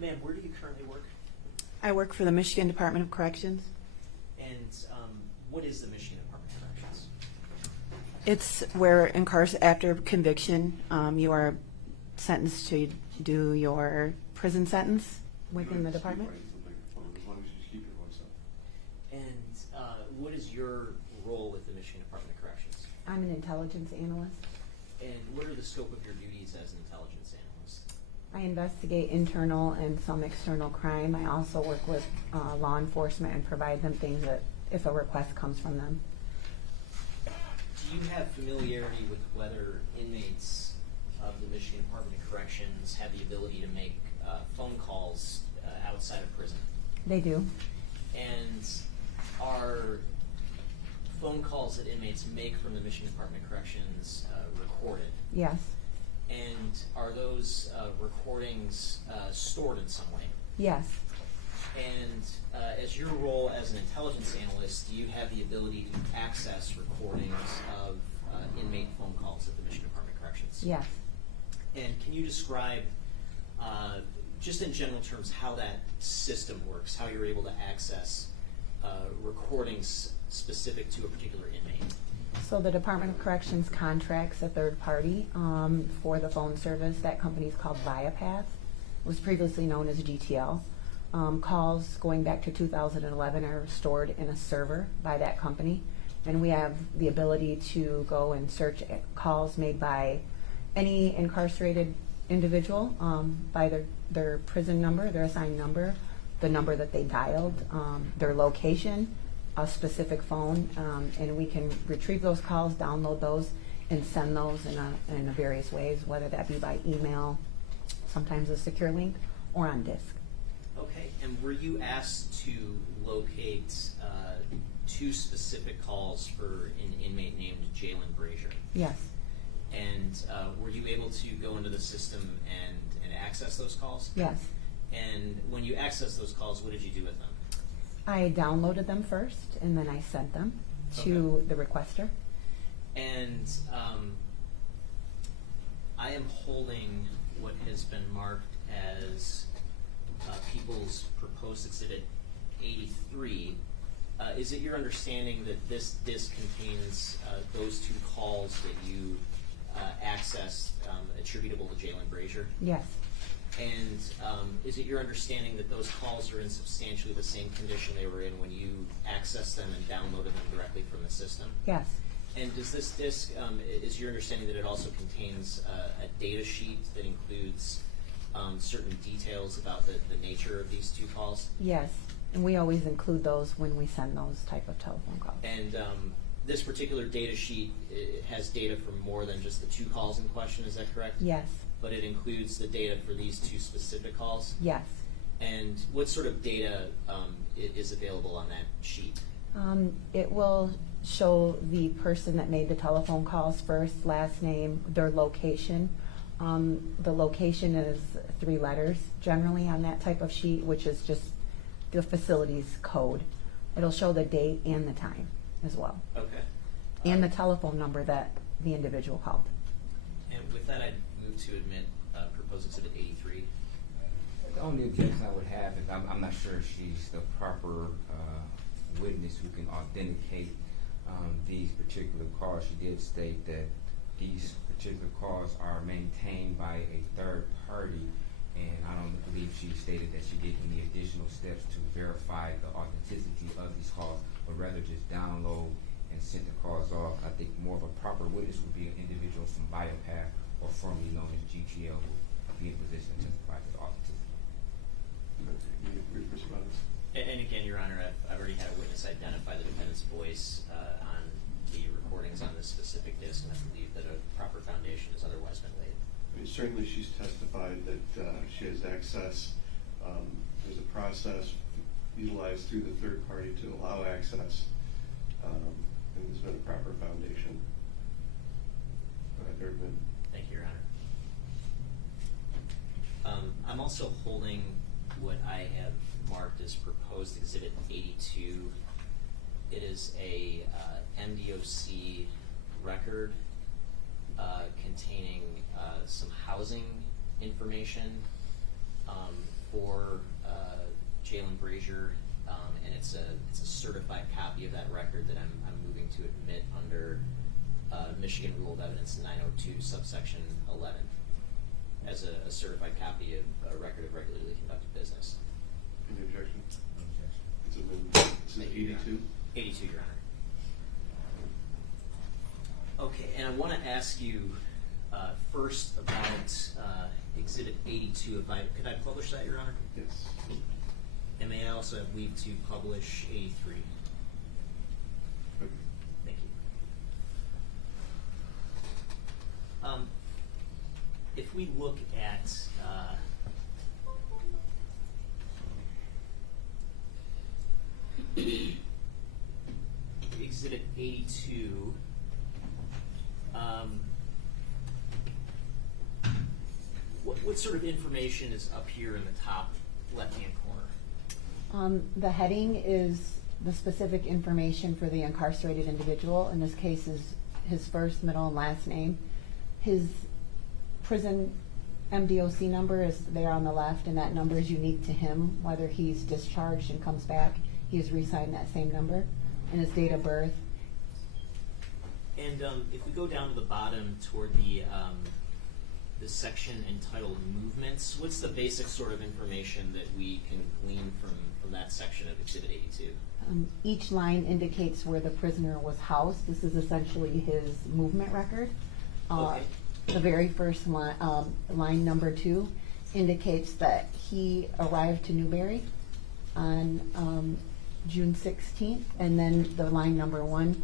Ma'am, where do you currently work? I work for the Michigan Department of Corrections. And what is the Michigan Department of Corrections? It's where after conviction, you are sentenced to do your prison sentence within the department. As long as you just keep your voice up. And what is your role with the Michigan Department of Corrections? I'm an intelligence analyst. And what are the scope of your duties as an intelligence analyst? I investigate internal and some external crime. I also work with law enforcement and provide them things that if a request comes from them. Do you have familiarity with whether inmates of the Michigan Department of Corrections have the ability to make phone calls outside of prison? They do. And are phone calls that inmates make from the Michigan Department of Corrections recorded? Yes. And are those recordings stored in some way? Yes. And as your role as an intelligence analyst, do you have the ability to access recordings of inmate phone calls at the Michigan Department of Corrections? Yes. And can you describe, just in general terms, how that system works, how you're able to access recordings specific to a particular inmate? So the Department of Corrections contracts a third party for the phone service. That company is called Viapath. It was previously known as GTL. Calls going back to 2011 are stored in a server by that company, and we have the ability to go and search calls made by any incarcerated individual by their prison number, their assigned number, the number that they dialed, their location, a specific phone, and we can retrieve those calls, download those, and send those in a various ways, whether that be by email, sometimes a secure link, or on disk. Okay, and were you asked to locate two specific calls for an inmate named Jaylin Brazier? Yes. And were you able to go into the system and access those calls? Yes. And when you accessed those calls, what did you do with them? I downloaded them first, and then I sent them to the requester. And I am holding what has been marked as People's Proposed Exhibit 83. Is it your understanding that this disc contains those two calls that you accessed attributable to Jaylin Brazier? Yes. And is it your understanding that those calls are in substantially the same condition they were in when you accessed them and downloaded them directly from the system? Yes. And does this disc, is your understanding that it also contains a data sheet that includes certain details about the nature of these two calls? Yes. And we always include those when we send those type of telephone calls. And this particular data sheet has data for more than just the two calls in question, is that correct? Yes. But it includes the data for these two specific calls? Yes. And what sort of data is available on that sheet? It will show the person that made the telephone calls, first, last name, their location. The location is 3 letters generally on that type of sheet, which is just the facility's code. It'll show the date and the time as well. Okay. And the telephone number that the individual called. And with that, I'd move to admit Proposed Exhibit 83. The only objection I would have is I'm not sure if she's the proper witness who can authenticate these particular calls. She did state that these particular calls are maintained by a third party, and I don't believe she stated that she did any additional steps to verify the authenticity of these calls, but rather just download and send the calls off. I think more of a proper witness would be an individual from Biopath or formerly known as GTL who would be in a position to testify to the authenticity. Any brief response? And again, Your Honor, I've already had a witness identify the defendant's voice on the recordings on this specific disc, and I believe that a proper foundation has otherwise been laid. I mean, certainly she's testified that she has access. There's a process utilized through the third party to allow access, and there's been a proper foundation. Go ahead, Erdman. Thank you, Your Honor. I'm also holding what I have marked as Proposed Exhibit 82. It is a MDOC record containing some housing information for Jaylin Brazier, and it's a certified copy of that record that I'm moving to admit under Michigan Rule of Evidence 902 subsection 11 as a certified copy of a record of regularly conducted business. Any objection? No objection. It's amendment. This is Thank you, Your 82. Honor. 82, Your Honor. Okay, and I want to ask you first about Exhibit 82. Could I publish that, Your Honor? Yes. And may I also have leave to publish 83? Okay. Thank you. If we look at Exhibit 82, what sort of information is up here in the top left-hand corner? The heading is the specific information for the incarcerated individual. In this case is his first, middle, and last name. His prison MDOC number is there on the left, and that number is unique to him. Whether he's discharged and comes back, he is reassigned that same number. And his date of birth. And if we go down to the bottom toward the section entitled Movements, what's the basic sort of information that we can glean from that section of Exhibit 82? Each line indicates where the prisoner was housed. This is essentially his movement record. Okay. The very first line, line number 2, indicates that he arrived to Newberry on June 16th, and then the line number 1,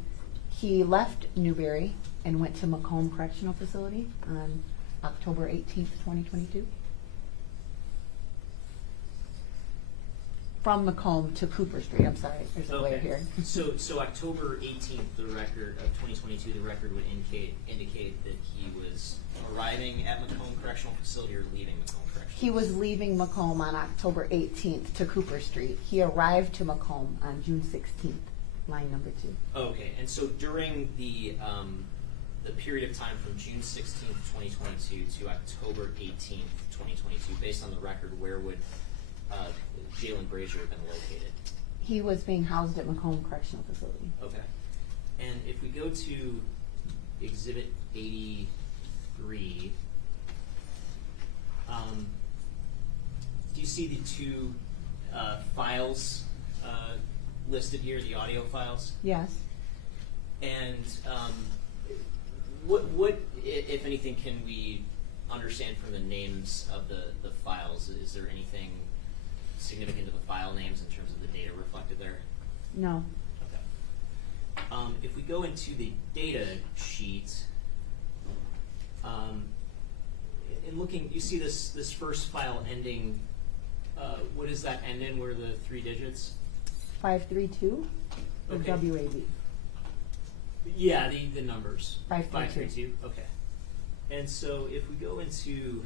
he left Newberry and went to Macomb Correctional Facility on October 18th, 2022. From Macomb to Cooper Street. I'm sorry, there's a glare here. So October 18th, the record of 2022, the record would indicate that he was arriving at Macomb Correctional Facility or leaving Macomb Correctional He was leaving Macomb on October 18th to Cooper Street. He arrived to Macomb on June 16th, line number 2. Okay, and so during the period of time from June 16th, 2022 to October 18th, 2022, based on the record, where would Jaylin Brazier have been located? He was being housed at Macomb Correctional Facility. Okay. And if we go to Exhibit 83, do you see the two files listed here, the audio files? Yes. And what, if anything, can we understand from the names of the files? Is there anything significant to the file names in terms of the data reflected there? No. Okay. If we go into the data sheet, in looking, you see this first file ending. What does that end in? What are the 3 digits? 532 or Okay. WAV? Yeah, the numbers. 532. Okay. And so if we go into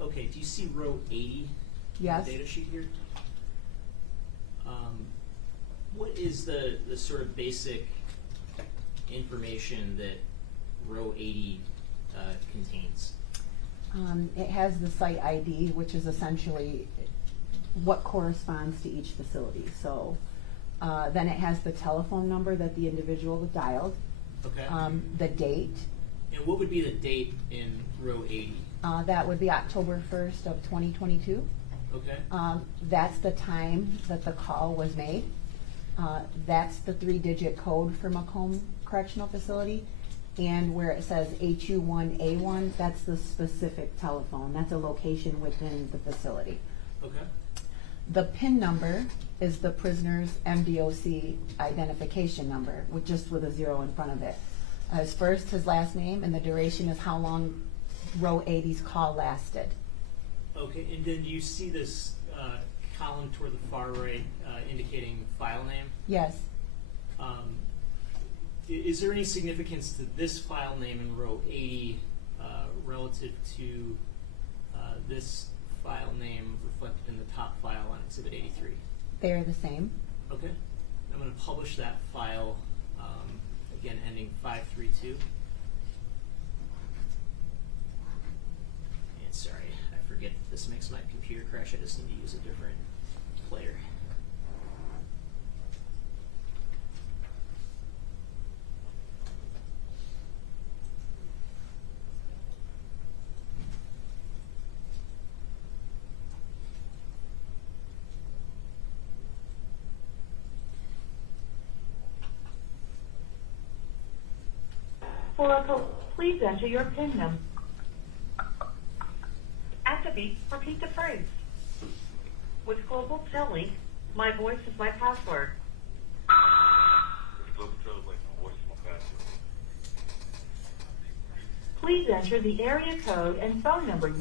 okay, do you see row 80 Yes. in the data sheet here? What is the sort of basic information that row 80 contains? It has the site ID, which is essentially what corresponds to each facility. So then it has the telephone number that the individual dialed, Okay. the date. And what would be the date in row 80? That would be October 1st of 2022. Okay. That's the time that the call was made. That's the 3-digit code for Macomb Correctional Facility. And where it says HU1A1, that's the specific telephone. That's a location within the facility. Okay. The PIN number is the prisoner's MDOC identification number, with a 0 in front of it. His first, his last name, and the duration is how long row 80's call lasted. Okay, and then do you see this column toward the far right indicating file name. Yes. Is there any significance to this file name in row 80 relative to this file name reflected in the top file on Exhibit 83? They're the same. Okay. I'm going to publish that file, again, ending 532. And sorry, I forget this makes my computer crash. I just need to use a different player. For a code, please enter your PIN number. At the beep, repeat the phrase. With Global Telly, my voice is my password. Global Trail is like my voice, my password. Please enter the area code and phone number.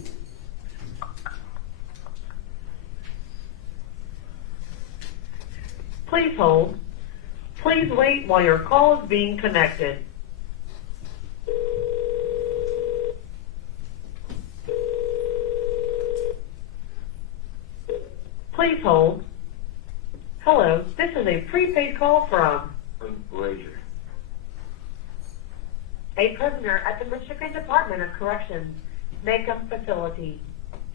Please hold. Please wait while your call is being connected. Please hold. Hello, this is a prepaid call from Brazier. a prisoner at the Michigan Department of Corrections Makeup Facility.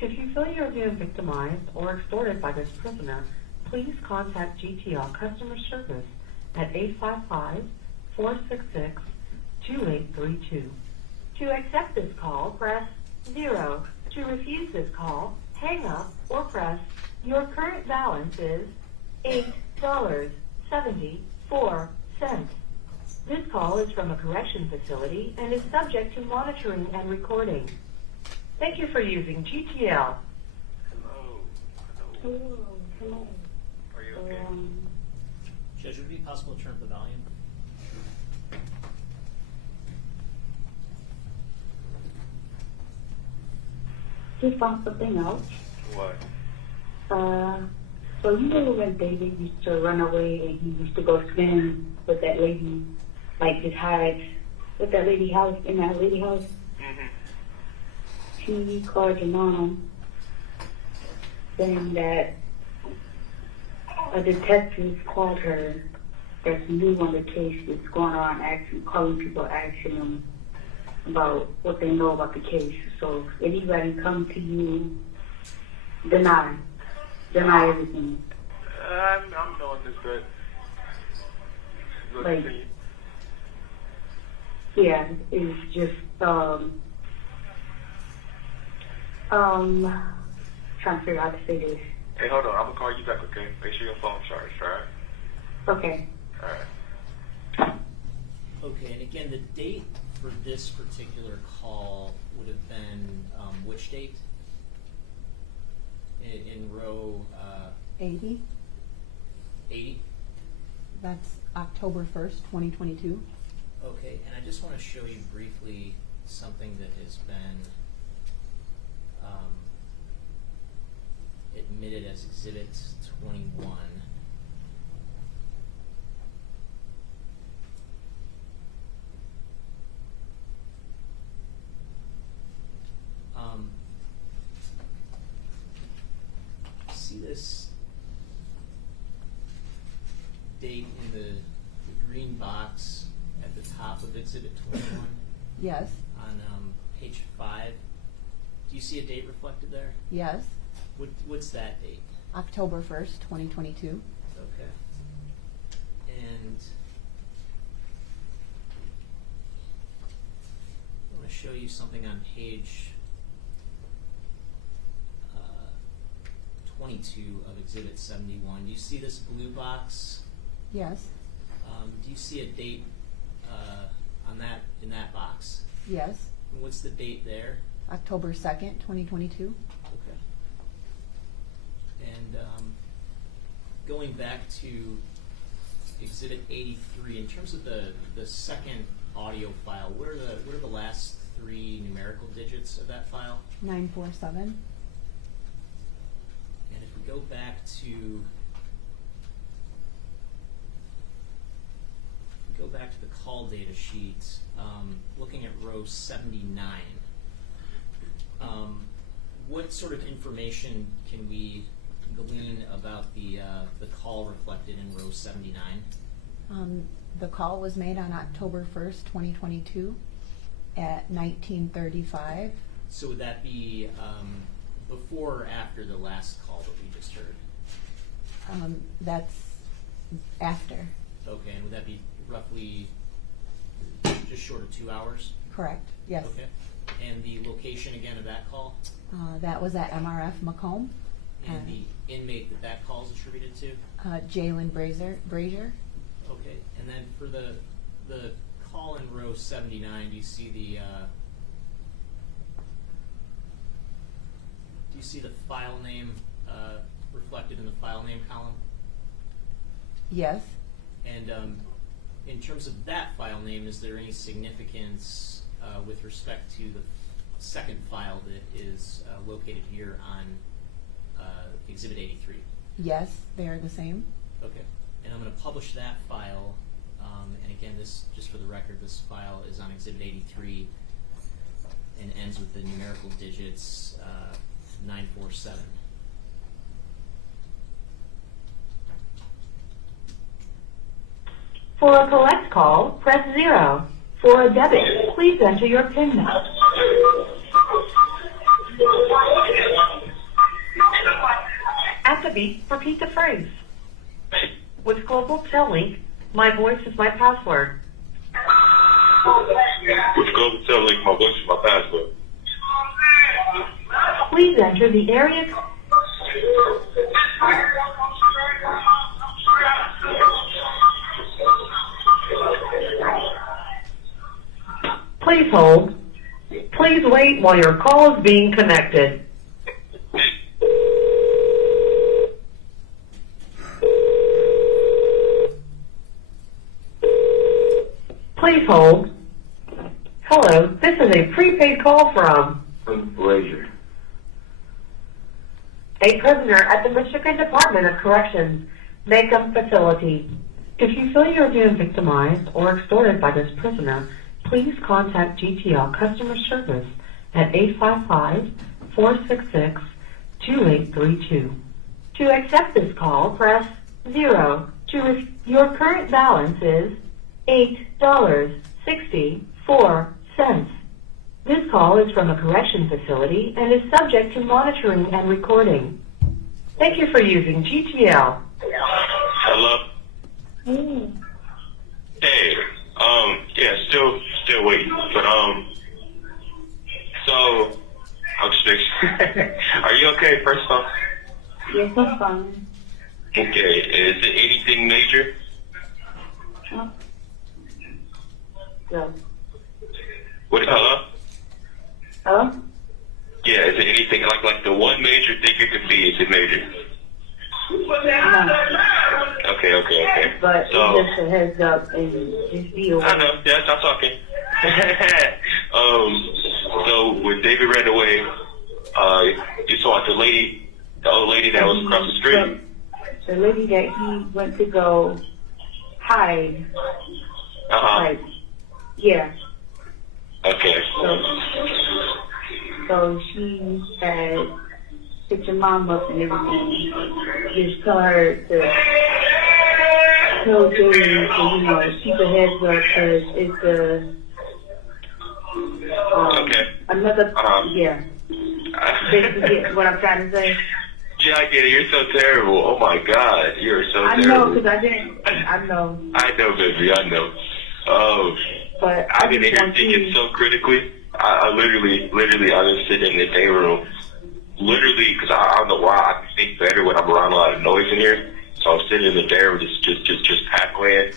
If you feel you're being victimized or extorted by this prisoner, please contact GTL Customer Service at 855-466-2832. To accept this call, press 0. To refuse this call, hang up or press your current balance is $8.74. This call is from a correction facility and is subject to monitoring and recording. Thank you for using GTL. Hello. Are you okay? Judge, would it be possible to turn up the volume? He found something out. What? So you know when David used to run away and he used to go swimming with that lady, like his hides, with that lady house, in that lady house? Mm-hmm. She called your mom saying that a detective called her that's new on the case that's going on, calling people, asking them about what they know about the case. So anybody come to you, deny everything. I'm knowing this good. Like, yeah, it's just trying to figure out how to say this. Hey, hold on. I'm gonna call you back, okay? Make sure your phone's charged, alright? Okay. Alright. Okay, and again, the date for this particular call would have been which date? In row 80. 80? That's October 1st, 2022. Okay, and I just want to show you briefly something that has been admitted as Exhibit 21. See this date in the green box at the top of Exhibit 21 Yes. on page 5? Do you see a date reflected there? Yes. What's that date? October 1st, 2022. Okay. And I want to show you something on page 22 of Exhibit 71. Do you see this blue box? Yes. Do you see a date on that in that box? Yes. And what's the date there? October 2nd, 2022. Okay. And going back to Exhibit 83, in terms of the second audio file, what are the last 3 numerical digits of that file? 947. And if we go back to the call data sheet, looking at row 79. What sort of information can we glean about the call reflected in row 79? The call was made on October 1st, 2022 at 19:35. So would that be before or after the last call that we just heard? That's after. Okay, and would that be roughly just short of 2 hours? Correct, yes. Okay. And the location again of that call? That was at MRF Macomb. And the inmate that call is attributed to? Jaylin Brazier. Okay, and then for the call in row 79, do you see the file name reflected in the file name column? Yes. And in terms of that file name, is there any significance with respect to the second file that is located here on Exhibit 83? Yes, they are the same. Okay, and I'm going to publish that file, and again, this, just for the record, this file is on Exhibit 83 and ends with the numerical digits 947. For a collect call, press 0. For a debit, please enter your PIN number. At the beep, repeat the phrase. With Global Link, my voice is my password. With Global Link, my voice is my password. Please enter the area code. Please hold. Please wait while your call is being connected. Please hold. Hello, this is a prepaid call from Brazier. a prisoner at the Michigan Department of Corrections Macomb facility. If you feel you are being victimized or extorted by this prisoner, please contact GTL customer service at 855-466-2832. To accept this call, press 0. If your current balance is $8.64. This call is from a correction facility and is subject to monitoring and recording. Thank you for using GTL. Hello? Hey, yeah, still waiting, but, so, I'm just are you okay, first off? Yes, I'm fine. Okay, is it anything major? Huh? So, What, hello? hello? Yeah, is it anything, like the one major thing it could be, is it major? Okay. But So, it's just a heads up and just be aware. I know, yeah, stop talking. So when David ran away, you saw the old lady that was across the street? The lady that he went to go hide. Uh-huh. Like, yeah. Okay. So she had picked your mom up and everything. Just tell her to tell Jaylin to, keep a heads up because it's Okay. another, yeah. Basically, get what I'm trying to say. Yeah, I get it. You're so terrible. Oh my God, you're so I know, terrible. because I know. I know, baby. I know. But I didn't just hear want thinking you- so critically. I literally, I was sitting in the day room, literally, because I don't know why I think better when I'm around a lot of noise in here. So I'm sitting in the day room, just tackling,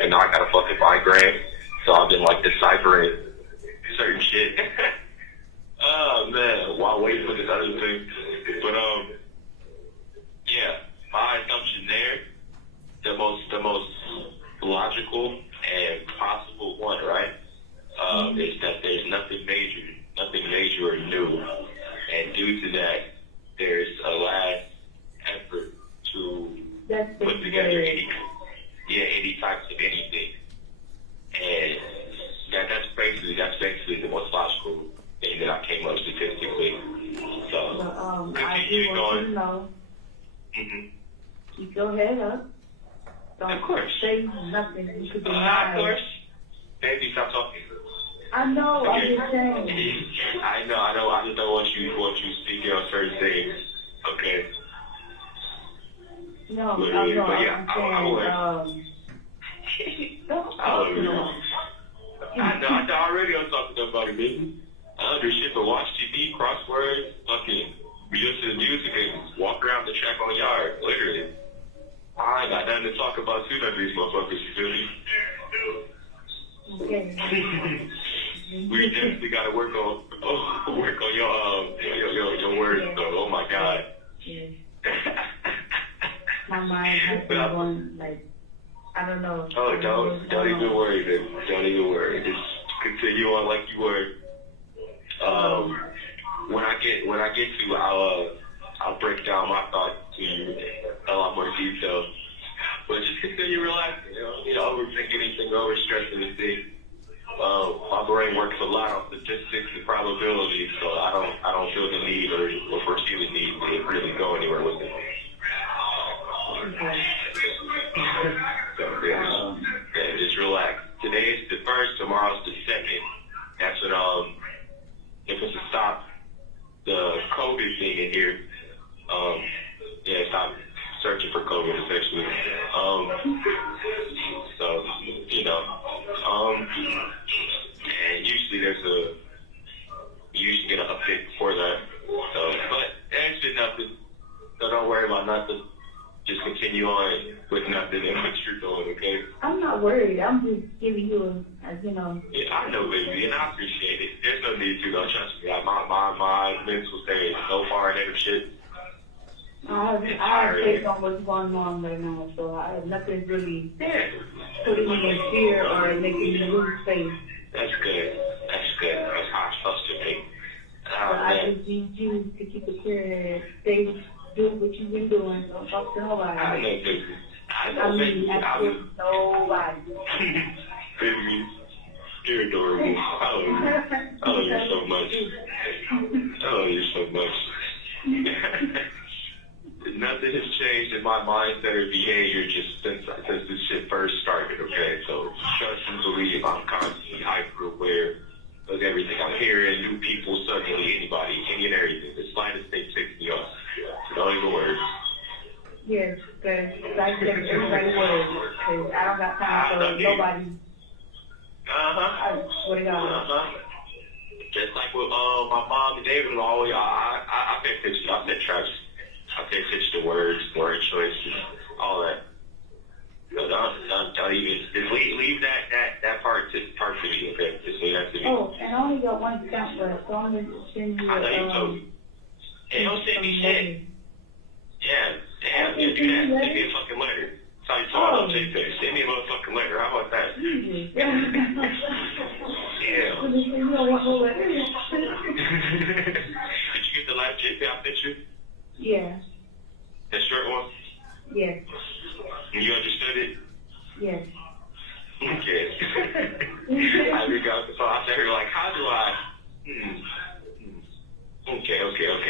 and now I got a fucking migraine. So I've been like deciphering certain shit. Oh man, while waiting for this other thing. But yeah, my assumption there, the most logical and possible one, right? Is that there's nothing major or new, and due to that, there's a last That's put the together word. any types of anything. And that's basically the most logical thing that I came up statistically. So But, I continue do want you going. to know, Mm-hmm. keep your head up. Don't Of course. say nothing. You could Of deny. course. Baby, stop talking. I know, I'm Okay. just saying. I know. I just don't want you speaking on certain things. Okay. No, But, I'm but yeah, I would. Don't I talk to would. them. I know already I'm talking about it, baby. I do shit but watch TV, crosswords, fucking listen to music and walk around the track on yard, literally. I ain't got nothing to talk about too, none of these motherfuckers, you feel me? Okay. We definitely gotta work on your words Yeah. though. Oh my god. Yes. My mind has been going, like, I don't know. Oh, don't even worry, baby. Don't even worry. Just continue on like you were. When I get to, I'll break down my thoughts to you in a lot more detail. But just continue relaxing. You know, overthink anything, overstressing the thing. My brain works a lot on statistics and probabilities, so I don't feel the need or foresee the need to really go anywhere with it. Okay. So yeah, just relax. Today is the first, tomorrow's the second. That's when if it's to stop the COVID thing in here, stop searching for COVID essentially. So you know, and usually you usually get an update before that. So, but that's just nothing. So don't worry about nothing. Just continue on with nothing and what you're doing, okay? I'm not worried. I'm just giving you a, you know. Yeah, I know, baby, and I appreciate it. There's no need to, though. Trust me. My mental state is so far ahead of shit. I have taken on what's going on right now, so I have nothing really putting me in fear or making me lose faith. That's good. That's good. That's how it's supposed to be. But I just need you to keep a clear head. Stay doing what you've been doing. Don't talk to nobody. I know, baby. I know, I mean, baby. absolutely nobody. Baby, you're adorable. I love you so much. I love you so much. Nothing has changed in my mindset or behavior just since this shit first started, okay? So trust and believe I'm constantly hyper aware of everything I'm hearing, new people, suddenly anybody, any and everything. The slightest thing ticks me off. So don't even worry. Yes, because I said everybody worries. Because I don't got time for nobody. I swear to God. Just like with my mom and David and all y'all, I pay attention. I said Travis. I pay attention to words, word choices, all that. So don't even just leave that part to me, okay? Just leave that to me. Oh, and I only got one stamp left, so I'm going to send you I know you told me. Hey, don't send me shit. Yeah, damn, you do that. Send me a fucking letter. That's how you talk on JPEG. Send me a motherfucking letter. How about that? Yeah. You don't want no letter? Did you get the last JPEG I sent you? Yeah. That short one? Yes. You understood it? Yes. Okay. I got the phone. I said, like, how do I? Okay.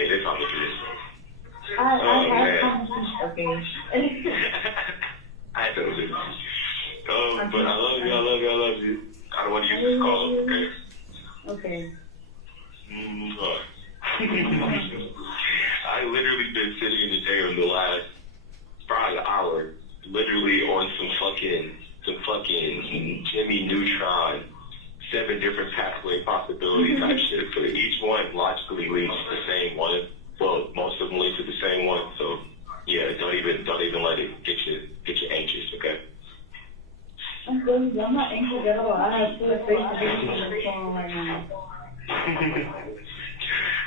This how to do this. Okay. I know this. But I love you. I don't want to use this call, okay? Okay. I literally been sitting in the day in the last probably an hour, literally on some fucking Jimmy Neutron, 7 different pathway possibility type shit. So each one logically leads to the same one. Well, most of them lead to the same one. So yeah, don't even let it get you anxious, okay? I'm good. I'm not anxious at all. I have full faith in everything that's going on right now.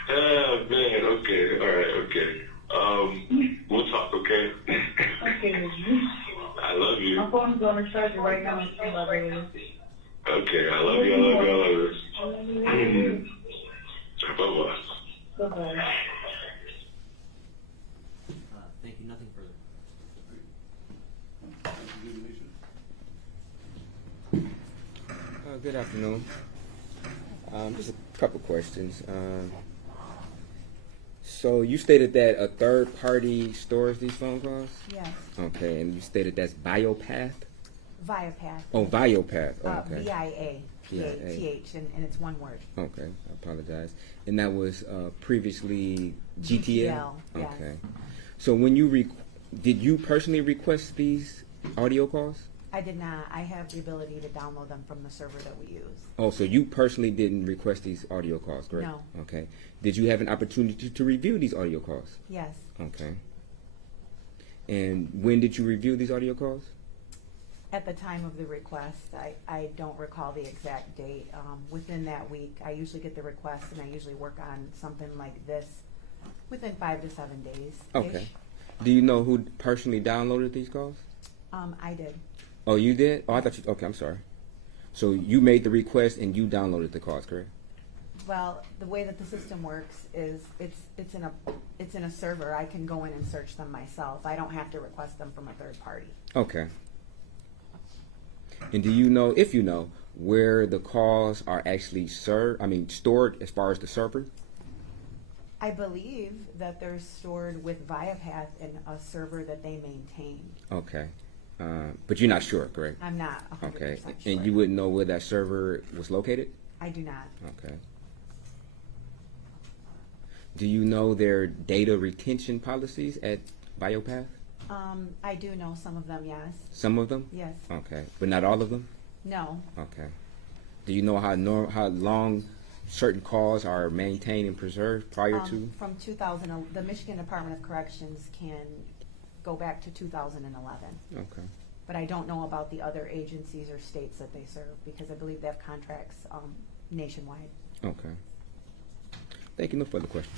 Oh man, okay, all right, okay. We'll talk, okay? Okay. I love you. My phone's on the charger right now. Okay, I love you. Bye-bye. Bye-bye. Thank you. Nothing further. Good afternoon. Just a couple questions. So you stated that a third party stores these phone calls? Yes. Okay, and you stated that's Biopath? Viapath. Oh, Biopath. Oh, okay. V-I-A-P-A-T-H, and it's one word. Okay, I apologize. And that was previously GTL? GTL, yes. Okay. So when you did you personally request these audio calls? I did not. I have the ability to download them from the server that we use. Oh, so you personally didn't request these audio calls, correct? No. Okay. Did you have an opportunity to review these audio calls? Yes. Okay. And when did you review these audio calls? At the time of the request, I don't recall the exact date. Within that week, I usually get the request, and I usually work on something like this within 5 to 7 days. Okay. Do you know who personally downloaded these calls? I did. Oh, you did? Oh, I thought you. Okay, I'm sorry. So you made the request and you downloaded the calls, correct? Well, the way that the system works is it's in a server. I can go in and search them myself. I don't have to request them from a third party. Okay. And do you know, if you know, where the calls are actually stored as far as the server? I believe that they're stored with Viapath in a server that they maintain. Okay. But you're not sure, correct? I'm not 100% Okay. sure. And you wouldn't know where that server was located? I do not. Okay. Do you know their data retention policies at Biopath? I do know some of them, yes. Some of them? Yes. Okay. But not all of them? No. Okay. Do you know how long certain calls are maintained and preserved prior to? From 2000, the Michigan Department of Corrections can go back to 2011. Okay. But I don't know about the other agencies or states that they serve, because I believe they have contracts nationwide. Okay. Thank you. No further questions.